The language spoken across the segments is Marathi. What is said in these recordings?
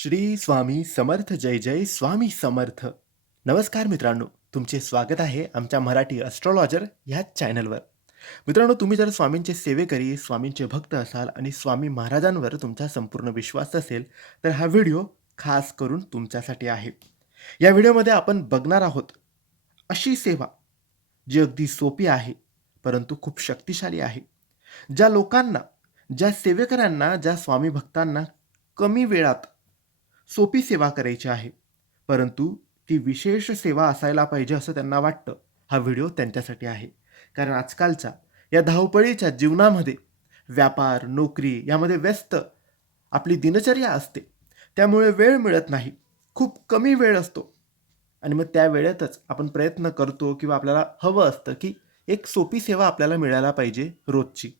श्री स्वामी समर्थ जय जय स्वामी समर्थ. नमस्कार मित्रांनो तुमचे स्वागत आहे आमच्या मराठी ॲस्ट्रॉलॉजर ह्या चॅनलवर मित्रांनो तुम्ही जर स्वामींचे सेवेकरी स्वामींचे भक्त असाल आणि स्वामी महाराजांवर तुमचा संपूर्ण विश्वास असेल तर हा व्हिडिओ खास करून तुमच्यासाठी आहे. या व्हिडिओमध्ये आपण बघणार आहोत अशी सेवा जी अगदी सोपी आहे परंतु खूप शक्तिशाली आहे. ज्या लोकांना ज्या सेवेकरांना ज्या स्वामी भक्तांना कमी वेळात सोपी सेवा करायची आहे. परंतु ती विशेष सेवा असायला पाहिजे असं त्यांना वाटतं. हा व्हिडिओ त्यांच्यासाठी आहे. कारण आजकालच्या या धावपळीच्या जीवनामध्ये व्यापार नोकरी यामध्ये व्यस्त आपली दिनचर्या असते. त्यामुळे वेळ मिळत नाही. खूप कमी वेळ असतो. आणि मग त्या वेळेतच आपण प्रयत्न करतो किंवा आपल्याला हवं असतं की एक सोपी सेवा आपल्याला मिळायला पाहिजे रोजची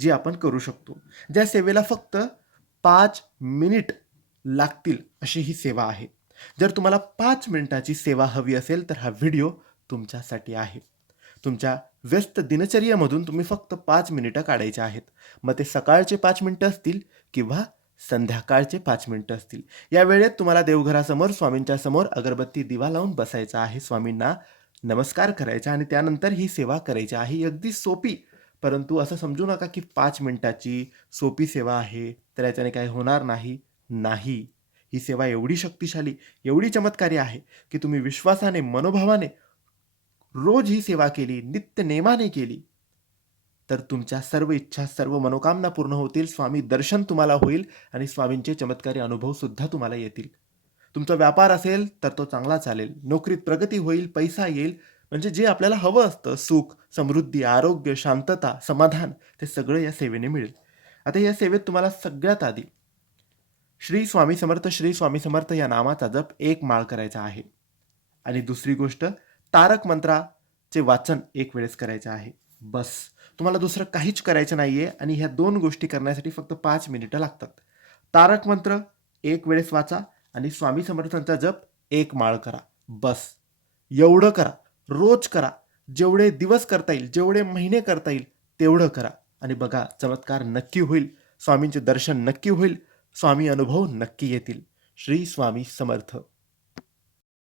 जी आपण करू शकतो. ज्या सेवेला फक्त पाच मिनिट लागतील अशी ही सेवा आहे. जर तुम्हाला पाच मिनिटाची सेवा हवी असेल तर हा व्हिडिओ तुमच्यासाठी आहे. तुमच्या व्यस्त दिनचर्यामधून तुम्ही फक्त पाच मिनिटं काढायचे आहेत. मग ते सकाळचे पाच मिनिटं असतील किंवा संध्याकाळचे पाच मिनिटं असतील. या वेळेत तुम्हाला देवघरासमोर स्वामींच्या समोर अगरबत्ती दिवा लावून बसायचा आहे. स्वामींना नमस्कार करायचा आणि त्यानंतर ही सेवा करायची आहे. ही अगदी सोपी परंतु असं समजू नका की पाच मिनिटाची सोपी सेवा आहे तर याच्याने काही होणार नाही. नाही. ही सेवा एवढी शक्तिशाली एवढी चमत्कारी आहे की तुम्ही विश्वासाने मनोभावाने रोज ही सेवा केली नित्य नेमाने केली. तर तुमच्या सर्व इच्छा सर्व मनोकामना पूर्ण होतील स्वामी दर्शन तुम्हाला होईल आणि स्वामींचे चमत्कारी अनुभव सुद्धा तुम्हाला येतील. तुमचा व्यापार असेल तर तो चांगला चालेल नोकरीत प्रगती होईल पैसा येईल म्हणजे जे आपल्याला हवं असतं सुख समृद्धी आरोग्य शांतता समाधान ते सगळं या सेवेने मिळेल. आता या सेवेत तुम्हाला सगळ्यात आधी श्री स्वामी समर्थ श्री स्वामी समर्थ या नामाचा जप एक माळ करायचा आहे. आणि दुसरी गोष्ट तारक मंत्राचे वाचन एक वेळेस करायचं आहे. बस. तुम्हाला दुसरं काहीच करायचं नाही आहे आणि ह्या दोन गोष्टी करण्यासाठी फक्त पाच मिनिटं लागतात. तारक मंत्र एक वेळेस वाचा आणि स्वामी समर्थांचा जप एक माळ करा. बस. एवढं करा. रोज करा. जेवढे दिवस करता येईल जेवढे महिने करता येईल तेवढं करा. आणि बघा चमत्कार नक्की होईल. स्वामींचे दर्शन नक्की होईल. स्वामी अनुभव नक्की येतील. श्री स्वामी समर्थ.